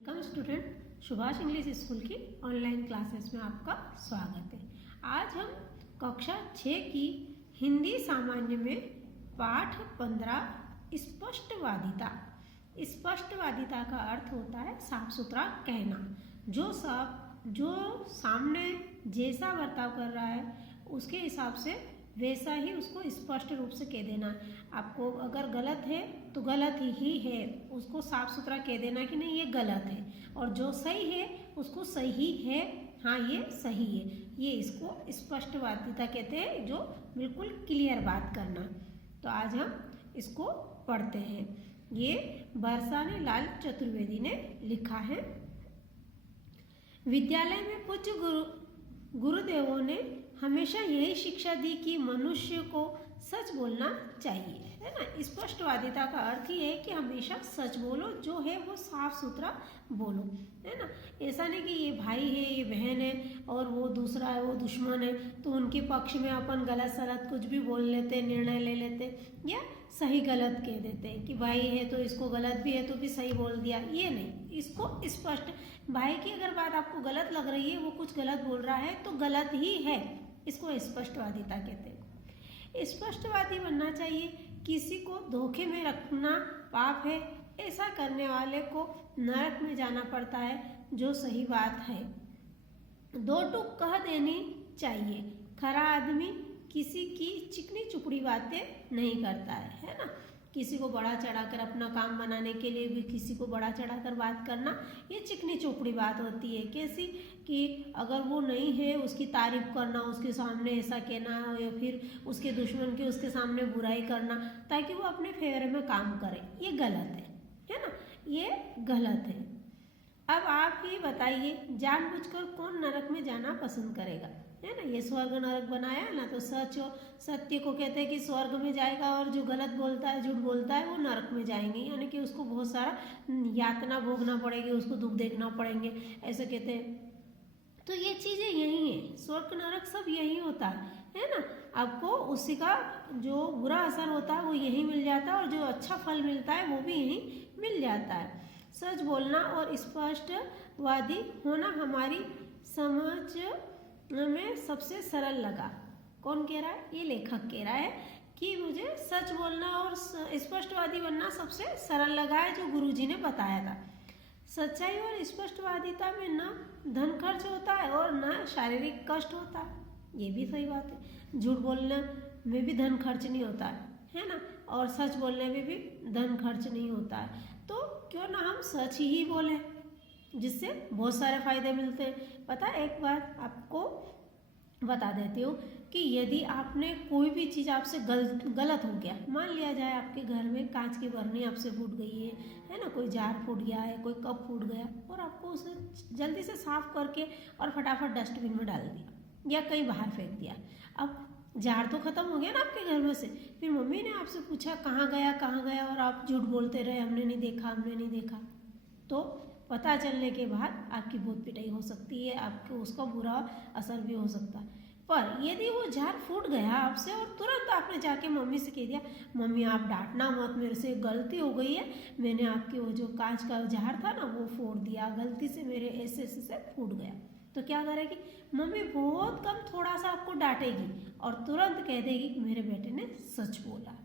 Welcome student, Subhash English school की online classes में आपका स्वागत है। आज हम कक्षा 6 की हिंदी सामान्य में पाठ 15 स्पष्टवादिता। स्पष्टवादिता का अर्थ होता है साफ सुथरा कहना। जो सामने जैसा बर्ताव कर रहा है उसके हिसाब से वैसा ही उसको स्पष्ट रूप से कह देना। आपको अगर गलत है तो गलत ही है, उसको साफ सुथरा कह देना कि नहीं ये गलत है, और जो सही है उसको सही है, हाँ ये सही है। ये इसको स्पष्टवादिता कहते हैं, जो बिल्कुल क्लियर बात करना। तो आज हम इसको पढ़ते हैं। ये बरसाने लाल चतुर्वेदी ने लिखा है। विद्यालय में पूज्य गुरुदेवों ने हमेशा यही शिक्षा दी कि मनुष्य को सच बोलना चाहिए, है ना। स्पष्टवादिता का अर्थ ही है कि हमेशा सच बोलो, जो है वो साफ सुथरा बोलो, है ना। ऐसा नहीं कि ये भाई है, ये बहन है और वो दूसरा है, वो दुश्मन है, तो उनके पक्ष में अपन गलत सलत कुछ भी बोल लेते, निर्णय ले लेते या सही गलत कह देते हैं कि भाई है तो इसको गलत भी है तो भी सही बोल दिया। ये नहीं, इसको स्पष्ट, भाई की अगर बात आपको गलत लग रही है, वो कुछ गलत बोल रहा है तो गलत ही है, इसको स्पष्टवादिता कहते हैं। स्पष्टवादी बनना चाहिए। किसी को धोखे में रखना पाप है, ऐसा करने वाले को नरक में जाना पड़ता है, जो सही बात है। दो टूक कह देनी चाहिए। खरा आदमी किसी की चिकनी चुपड़ी बातें नहीं करता है ना। किसी को बड़ा चढ़ाकर अपना काम बनाने के लिए भी किसी को बड़ा चढ़ाकर बात करना, ये चिकनी चोपड़ी बात होती है। कैसी कि अगर वो नहीं है उसकी तारीफ करना, उसके सामने ऐसा कहना, या फिर उसके दुश्मन की उसके सामने बुराई करना ताकि वो अपने फेवर में काम करे, ये गलत है ना, ये गलत है। अब आप ही बताइए, जानबूझकर कौन नरक में जाना पसंद करेगा, है ना। ये स्वर्ग नरक बनाया ना, तो सत्य को कहते हैं कि स्वर्ग में जाएगा, और जो गलत बोलता है, झूठ बोलता है, वो नरक में जाएंगे, यानी कि उसको बहुत सारा यातना भोगना पड़ेगी, उसको दुख देखना पड़ेंगे, ऐसे कहते हैं। तो ये चीज़ें यही है, स्वर्ग नरक सब यही होता है ना। आपको उसी का जो बुरा असर होता है वो यही मिल जाता है, और जो अच्छा फल मिलता है वो भी यही मिल जाता है। सच बोलना और स्पष्टवादी होना हमारी समझ में सबसे सरल लगा। कौन कह रहा है? ये लेखक कह रहा है कि मुझे सच बोलना और स्पष्टवादी बनना सबसे सरल लगा है, जो गुरुजी ने बताया था। सच्चाई और स्पष्टवादिता में न धन खर्च होता है और न शारीरिक कष्ट होता है, ये भी सही बात है। झूठ बोलने में भी धन खर्च नहीं होता है ना, और सच बोलने में भी धन खर्च नहीं होता है। तो क्यों ना हम सच ही बोलें, जिससे बहुत सारे फायदे मिलते हैं। पता है, एक बात आपको बता देती हूँ कि यदि आपने कोई भी चीज़ आपसे गलत हो गया, मान लिया जाए आपके घर में कांच की बर्नी आपसे फूट गई है ना, कोई जार फूट गया है, कोई कप फूट गया, और आपको उसे जल्दी से साफ करके और फटाफट डस्टबिन में डाल दिया या कहीं बाहर फेंक दिया। अब जार तो खत्म हो गया ना आपके घर में से, फिर मम्मी ने आपसे पूछा कहाँ गया, और आप झूठ बोलते रहे, हमने नहीं देखा, तो पता चलने के बाद आपकी बहुत पिटाई हो सकती है, आपको उसका बुरा असर भी हो सकता है। पर यदि वो जार फूट गया आपसे और तुरंत आपने जाके मम्मी से कह दिया, मम्मी आप डांटना मत, मेरे से गलती हो गई है, मैंने आपके वो जो कांच का जार था ना वो फोड़ दिया, गलती से मेरे ऐसे से फूट गया, तो क्या करेगी मम्मी? बहुत कम थोड़ा सा आपको डांटेगी और तुरंत कह देगी कि मेरे बेटे ने सच बोला।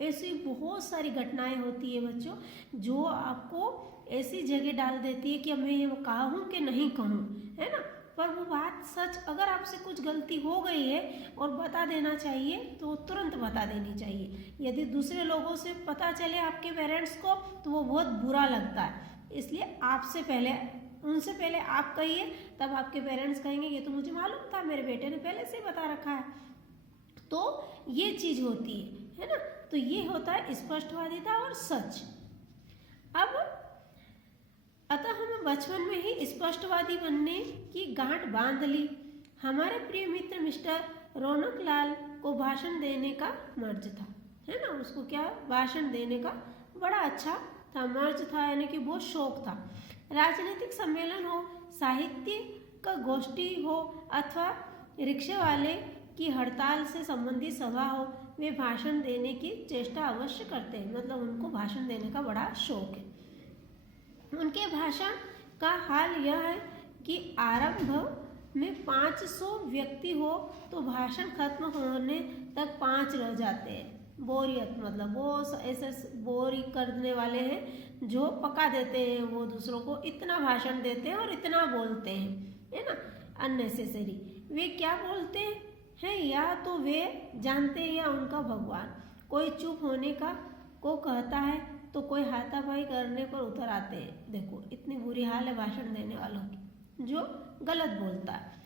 ऐसी बहुत सारी घटनाएं होती है बच्चों, जो आपको ऐसी जगह डाल देती है कि मैं ये कहूँ कि नहीं कहूँ, है ना। पर वो बात सच, अगर आपसे कुछ गलती हो गई है और बता देना चाहिए तो तुरंत बता देनी चाहिए। यदि दूसरे लोगों से पता चले आपके पेरेंट्स को तो वो बहुत बुरा लगता है, इसलिए आपसे पहले, उनसे पहले आप कहिए, तब आपके पेरेंट्स कहेंगे ये तो मुझे मालूम था, मेरे बेटे ने पहले से ही बता रखा है। तो ये चीज़ होती है ना। तो ये होता है स्पष्टवादिता और सच। अब अतः हमें बचपन में ही स्पष्टवादी बनने की गांठ बांध ली। हमारे प्रिय मित्र मिस्टर रौनक लाल को भाषण देने का मर्ज था, है ना। उसको क्या भाषण देने का बड़ा अच्छा था, मर्ज था, यानी कि बहुत शौक था। राजनीतिक सम्मेलन हो, साहित्य का गोष्ठी हो, अथवा रिक्शे वाले की हड़ताल से संबंधित सभा हो, वे भाषण देने की चेष्टा अवश्य करते हैं। मतलब उनको भाषण देने का बड़ा शौक है। उनके भाषण का हाल यह है कि आरंभ में 500 व्यक्ति हो तो भाषण खत्म होने तक 5 रह जाते हैं। बोरियत मतलब वो ऐसे बोर करने वाले हैं जो पका देते हैं, वो दूसरों को इतना भाषण देते हैं और इतना बोलते हैं, है ना, अननेसेसरी। वे क्या बोलते हैं, या तो वे जानते हैं या उनका भगवान। कोई चुप होने का को कहता है तो कोई हाथापाई करने पर उतर आते हैं। देखो इतनी बुरी हाल है भाषण देने वालों की, जो गलत बोलता है।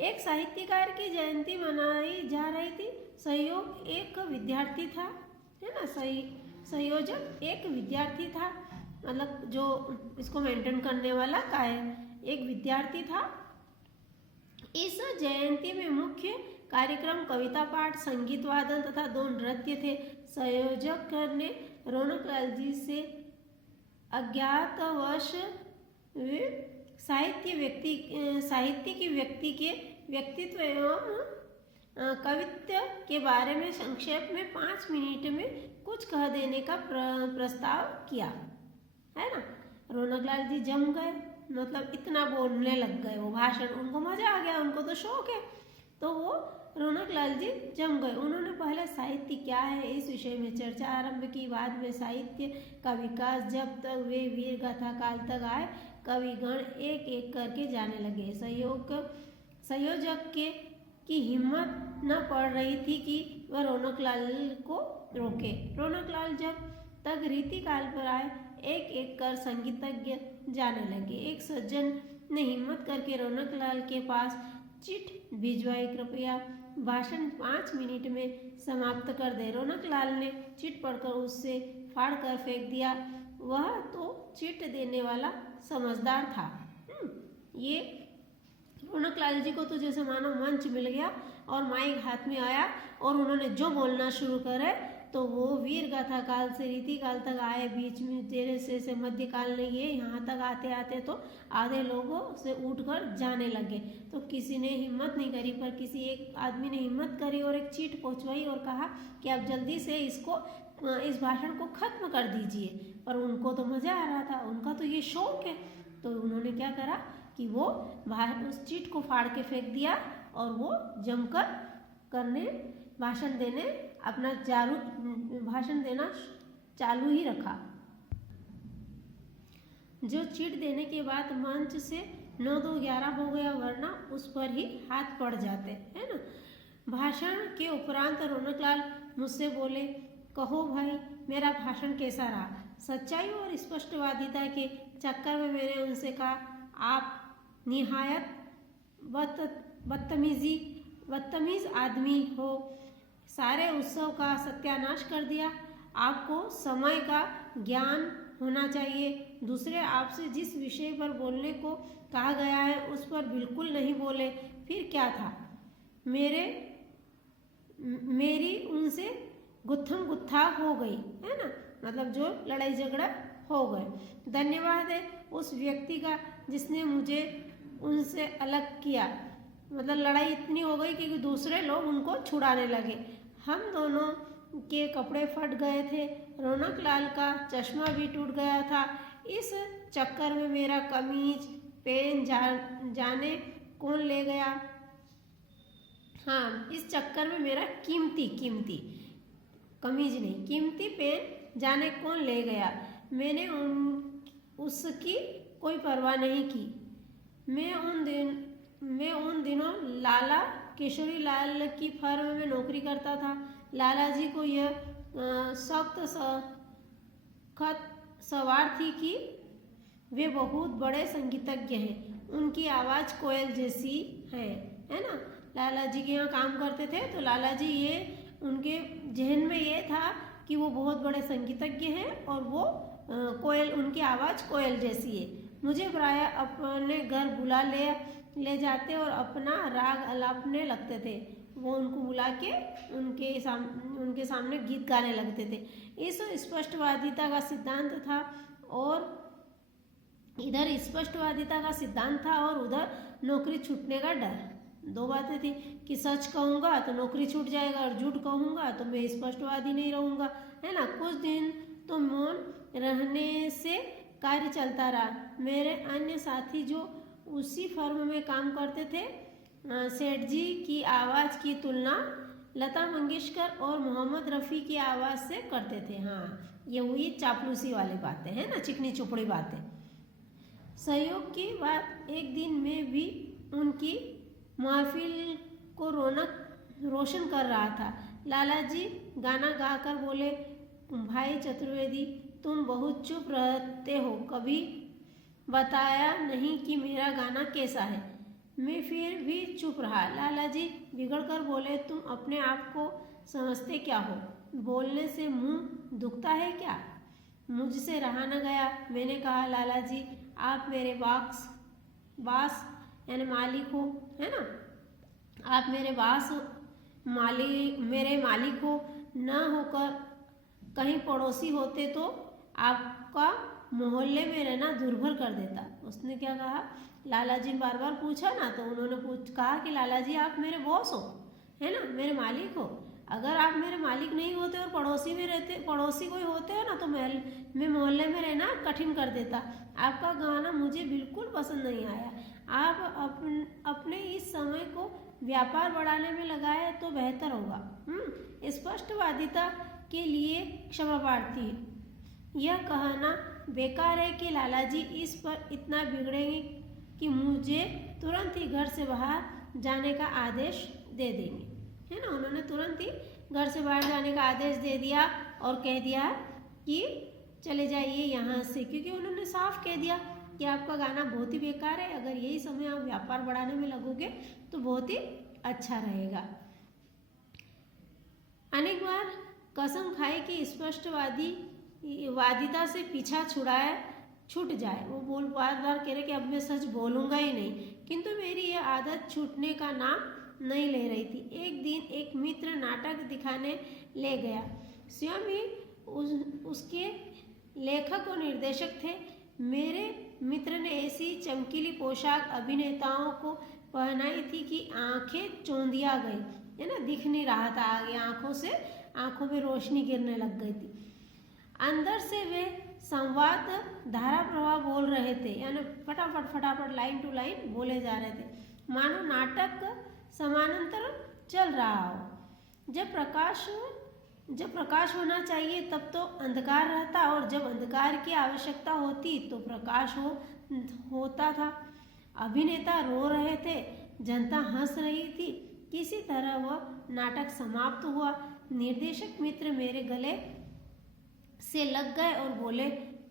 एक साहित्यकार की जयंती मनाई जा रही थी। सहयोग एक विद्यार्थी था, है ना, संयोजक एक विद्यार्थी था, मतलब जो इसको मेंटेन करने वाला का है, एक विद्यार्थी था। इस जयंती में मुख्य कार्यक्रम कविता पाठ, संगीत वादन तथा 2 नृत्य थे। संयोजक ने रौनक लाल जी से अज्ञातवश साहित्य की व्यक्ति के व्यक्तित्व एवं कवित्व के बारे में संक्षेप में 5 मिनट में कुछ कह देने का प्रस्ताव किया, है ना। रौनक लाल जी जम गए, मतलब इतना बोलने लग गए, वो भाषण उनको मजा आ गया, उनको तो शौक है, तो वो रौनक लाल जी जम गए। उन्होंने पहले साहित्य क्या है इस विषय में चर्चा आरंभ की। बाद में साहित्य का विकास, जब तक वे वीर गाथा काल तक आए, कविगण एक एक करके जाने लगे। संयोजक की हिम्मत न पड़ रही थी कि वह रौनक लाल को रोके। रौनक लाल जब तक रीति काल पर आए, एक एक कर संगीतज्ञ जाने लगे। एक सज्जन ने हिम्मत करके रौनक लाल के पास चिट भिजवाई, कृपया भाषण 5 मिनट में समाप्त कर दे। रौनक लाल ने चिट पढ़कर उससे फाड़ कर फेंक दिया। वह तो चिट देने वाला समझदार था। ये रौनक लाल जी को तो जैसे मानो मंच मिल गया और माइक हाथ में आया और उन्होंने जो बोलना शुरू करे, तो वो वीर गाथा काल से रीति काल तक आए, बीच में तेरे से मध्य काल नहीं है, यहाँ तक आते आते तो आधे लोगों से उठकर जाने लगे। तो किसी ने हिम्मत नहीं करी, पर किसी एक आदमी ने हिम्मत करी और एक चीट पहुँचवाई और कहा कि आप जल्दी से इस भाषण को खत्म कर दीजिए। पर उनको तो मज़ा आ रहा था, उनका तो ये शौक है, तो उन्होंने क्या करा कि वो उस चीट को फाड़ के फेंक दिया और वो जमकर भाषण देने अपना भाषण देना चालू ही रखा। जो चीट देने के बाद मंच से 9-2-11 हो गया, वरना उस पर ही हाथ पड़ जाते, है ना। भाषण के उपरांत रौनक लाल मुझसे बोले, कहो भाई मेरा भाषण कैसा रहा। सच्चाई और स्पष्टवादिता के चक्कर में मैंने उनसे कहा, आप निहायत बदतमीज आदमी हो, सारे उत्सव का सत्यानाश कर दिया। आपको समय का ज्ञान होना चाहिए। दूसरे आपसे जिस विषय पर बोलने को कहा गया है उस पर बिल्कुल नहीं बोले, फिर क्या था। मेरी उनसे गुत्थम गुत्था हो गई, है ना, मतलब जो लड़ाई झगड़ा हो गए। धन्यवाद है उस व्यक्ति का जिसने मुझे उनसे अलग किया, मतलब लड़ाई इतनी हो गई कि दूसरे लोग उनको छुड़ाने लगे। हम दोनों के कपड़े फट गए थे, रौनक लाल का चश्मा भी टूट गया था। इस चक्कर में मेरा कमीज पेन जाने कौन ले गया। हाँ, इस चक्कर में मेरा कीमती कमीज नहीं, कीमती पेन जाने कौन ले गया। मैंने उसकी कोई परवाह नहीं की। मैं उन दिनों लाला किशोरी लाल की फर्म में नौकरी करता था। लाला जी को यह सख्त सवार थी कि वे बहुत बड़े संगीतज्ञ हैं। उनकी आवाज़ कोयल जैसी है ना। लाला जी के यहाँ काम करते थे, तो लाला जी ये उनके जहन में ये था कि वो बहुत बड़े संगीतज्ञ हैं और वो कोयल, उनकी आवाज़ कोयल जैसी है। मुझे प्रायः अपने घर बुला ले जाते और अपना राग अलापने लगते थे। वो उनको बुला के उनके सामने गीत गाने लगते थे। इस स्पष्टवादिता का सिद्धांत था और इधर स्पष्टवादिता का सिद्धांत था और उधर नौकरी छूटने का डर। दो बातें थी कि सच कहूँगा तो नौकरी छूट जाएगा और झूठ कहूँगा तो मैं स्पष्टवादी नहीं रहूँगा, है ना। कुछ दिन तो मौन रहने से कार्य चलता रहा। मेरे अन्य साथी जो उसी फर्म में काम करते थे, सेठ जी की आवाज़ की तुलना लता मंगेशकर और मोहम्मद रफ़ी की आवाज़ से करते थे। हाँ, ये हुई चापलूसी वाली बातें है ना, चिकनी चुपड़ी बातें। सहयोग की बात, एक दिन मैं भी उनकी महफिल को रौनक रोशन कर रहा था। लाला जी गाना गाकर बोले, भाई चतुर्वेदी, तुम बहुत चुप रहते हो, कभी बताया नहीं कि मेरा गाना कैसा है। मैं फिर भी चुप रहा। लाला जी बिगड़ कर बोले, तुम अपने आप को समझते क्या हो? बोलने से मुंह दुखता है क्या? मुझसे रहा न गया। मैंने कहा, लाला जी आप मेरे बास यानी मालिक हो, है ना, आप मेरे मेरे मालिक हो, न होकर कहीं पड़ोसी होते तो आपका मोहल्ले में रहना दुर्भर कर देता। उसने क्या कहा, लाला जी बार बार पूछा ना, तो उन्होंने कहा कि लाला जी आप मेरे बॉस हो, है ना, मेरे मालिक हो। अगर आप मेरे मालिक नहीं होते और पड़ोसी कोई होते हो ना, तो मैं मोहल्ले में रहना कठिन कर देता। आपका गाना मुझे बिल्कुल पसंद नहीं आया। आप अपने इस समय को व्यापार बढ़ाने में लगाए तो बेहतर होगा। स्पष्टवादिता के लिए क्षमा प्रार्थी। यह कहना बेकार है कि लाला जी इस पर इतना बिगड़ेंगे कि मुझे तुरंत ही घर से बाहर जाने का आदेश दे देंगे, है ना। उन्होंने तुरंत ही घर से बाहर जाने का आदेश दे दिया और कह दिया कि चले जाइए यहाँ से, क्योंकि उन्होंने साफ कह दिया कि आपका गाना बहुत ही बेकार है, अगर यही समय आप व्यापार बढ़ाने में लगोगे तो बहुत ही अच्छा रहेगा। अनेक बार कसम खाई कि वादिता से पीछा छूट जाए। वो बार बार कह रहे कि अब मैं सच बोलूँगा ही नहीं, किंतु मेरी यह आदत छूटने का नाम नहीं ले रही थी। एक दिन एक मित्र नाटक दिखाने ले गया। स्वयं ही उसके लेखक और निर्देशक थे। मेरे मित्र ने ऐसी चमकीली पोशाक अभिनेताओं को पहनाई थी कि आंखें चौंधिया गई, है ना, दिख नहीं रहा था आगे, आंखों में रोशनी गिरने लग गई थी। अंदर से वे संवाद धारा प्रवाह बोल रहे थे, यानी फटाफट लाइन टू लाइन बोले जा रहे थे, मानो नाटक समानांतर चल रहा हो। जब प्रकाश होना चाहिए तब तो अंधकार रहता, और जब अंधकार की आवश्यकता होती तो प्रकाश होता था। अभिनेता रो रहे थे, जनता हंस रही थी। किसी तरह वह नाटक समाप्त हुआ। निर्देशक मित्र मेरे गले से लग गए और बोले,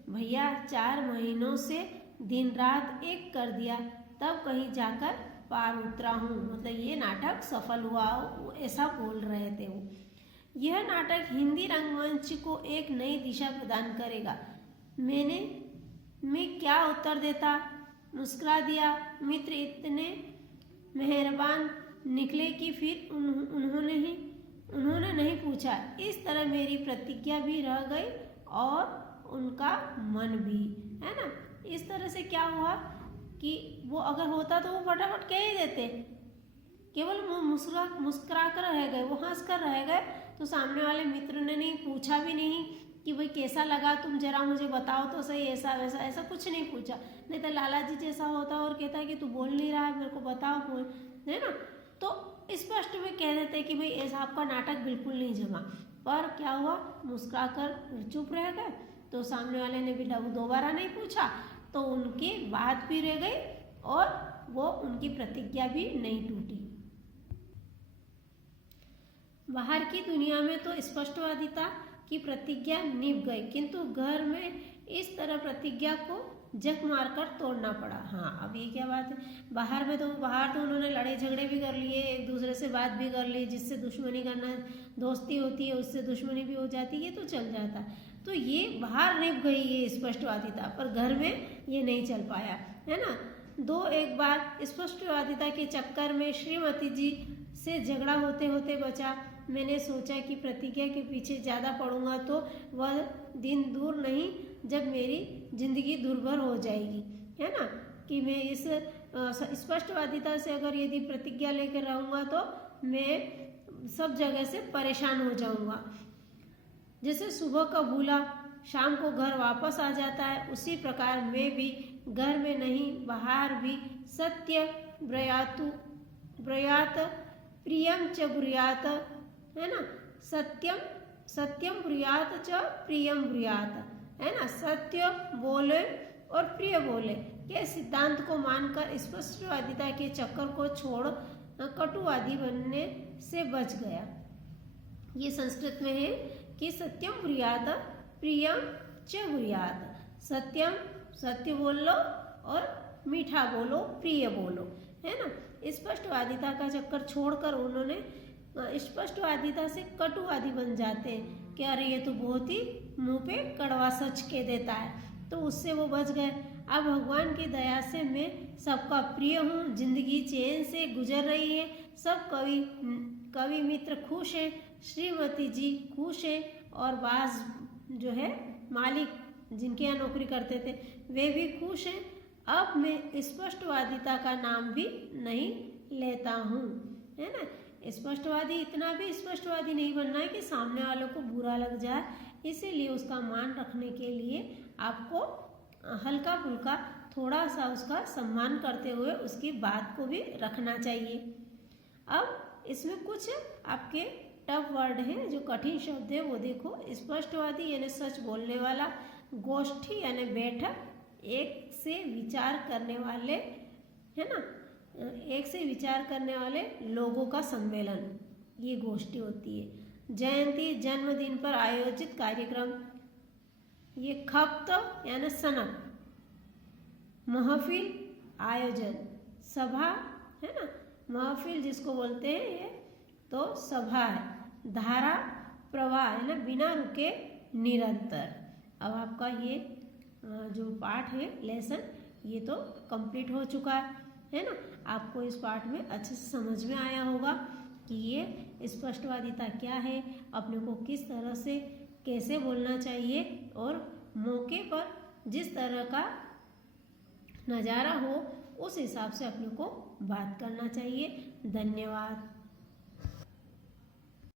भैया 4 महीनों से दिन रात एक कर दिया, तब कहीं जाकर पार उतरा हूँ। मतलब ये नाटक सफल हुआ, ऐसा बोल रहे थे वो। यह नाटक हिंदी रंगमंच को एक नई दिशा प्रदान करेगा। मैं क्या उत्तर देता? मुस्कुरा दिया। मित्र इतने मेहरबान निकले कि फिर उन्होंने नहीं पूछा। इस तरह मेरी प्रतिज्ञा भी रह गई और उनका मन भी, है ना। इस तरह से क्या हुआ कि वो अगर होता तो वो फटाफट कह ही देते, केवल वो मुस्कुरा कर रह गए, वो हंस कर रह गए। तो सामने वाले मित्र ने नहीं पूछा भी नहीं कि भाई कैसा लगा, तुम जरा मुझे बताओ तो सही, ऐसा वैसा, ऐसा कुछ नहीं पूछा। नहीं तो लाला जी जैसा होता और कहता है कि तू बोल नहीं रहा है, मेरे को बताओ बोल, है ना। तो स्पष्ट में कह देते कि भाई ऐसा आपका नाटक बिल्कुल नहीं जमा। पर क्या हुआ, मुस्कुरा कर चुप रह गए। तो सामने वाले ने भी दोबारा नहीं पूछा, तो उनकी बात भी रह गई और वो उनकी प्रतिज्ञा भी नहीं टूटी। बाहर की दुनिया में तो स्पष्टवादिता की प्रतिज्ञा निभ गई, किंतु घर में इस तरह प्रतिज्ञा को जक मारकर तोड़ना पड़ा। हाँ, अब ये क्या बात है, बाहर तो उन्होंने लड़ाई झगड़े भी कर लिए, एक दूसरे से बात भी कर ली, जिससे दुश्मनी करना, दोस्ती होती है उससे दुश्मनी भी हो जाती है, ये तो चल जाता। तो ये बाहर निभ गई ये स्पष्टवादिता, पर घर में ये नहीं चल पाया, है ना। एक बार स्पष्टवादिता के चक्कर में श्रीमती जी से झगड़ा होते होते बचा। मैंने सोचा कि प्रतिज्ञा के पीछे ज़्यादा पड़ूंगा तो वह दिन दूर नहीं जब मेरी जिंदगी दुर्भर हो जाएगी, है ना, कि मैं इस स्पष्टवादिता से अगर यदि प्रतिज्ञा लेकर रहूँगा तो मैं सब जगह से परेशान हो जाऊँगा। जैसे सुबह का भूला शाम को घर वापस आ जाता है, उसी प्रकार मैं भी घर में नहीं बाहर भी सत्य ब्रयात प्रियम च ब्रूयात, है ना, सत्यम ब्रूयात च प्रियम ब्रूयात, है ना, सत्य बोले और प्रिय बोले के सिद्धांत को मानकर स्पष्टवादिता के चक्कर को छोड़ कटुवादी बनने से बच गया। ये संस्कृत में है कि सत्यम ब्रूयात प्रियम च ब्रूयात, सत्यम सत्य बोल लो और मीठा बोलो, प्रिय बोलो, है ना। स्पष्टवादिता का चक्कर छोड़कर उन्होंने स्पष्टवादिता से कटुवादी बन जाते हैं कि अरे ये तो बहुत ही मुंह पे कड़वा सच कह देता है, तो उससे वो बच गए। अब भगवान की दया से मैं सबका प्रिय हूँ, जिंदगी चैन से गुजर रही है, सब कवि मित्र खुश हैं, श्रीमती जी खुश हैं और बास जो है मालिक जिनके यहाँ नौकरी करते थे वे भी खुश हैं। अब मैं स्पष्टवादिता का नाम भी नहीं लेता हूँ, है ना। स्पष्टवादी इतना भी स्पष्टवादी नहीं बनना है कि सामने वालों को बुरा लग जाए, इसीलिए उसका मान रखने के लिए आपको हल्का फुल्का थोड़ा सा उसका सम्मान करते हुए उसकी बात को भी रखना चाहिए। अब इसमें कुछ आपके टफ वर्ड हैं, जो कठिन शब्द है वो देखो। स्पष्टवादी यानी सच बोलने वाला, गोष्ठी यानी बैठक, एक से विचार करने वाले, है ना, एक से विचार करने वाले लोगों का सम्मेलन, ये गोष्ठी होती है। जयंती जन्मदिन पर आयोजित कार्यक्रम, ये खप्त यानी सनक, महफिल आयोजन, सभा, है ना, महफिल जिसको बोलते हैं ये तो सभा है। धारा प्रवाह है ना, बिना रुके निरंतर। अब आपका ये जो पाठ है लेसन ये तो कंप्लीट हो चुका है ना। आपको इस पाठ में अच्छे से समझ में आया होगा कि ये स्पष्टवादिता क्या है, अपने को किस तरह से कैसे बोलना चाहिए और मौके पर जिस तरह का नज़ारा हो उस हिसाब से अपने को बात करना चाहिए। धन्यवाद।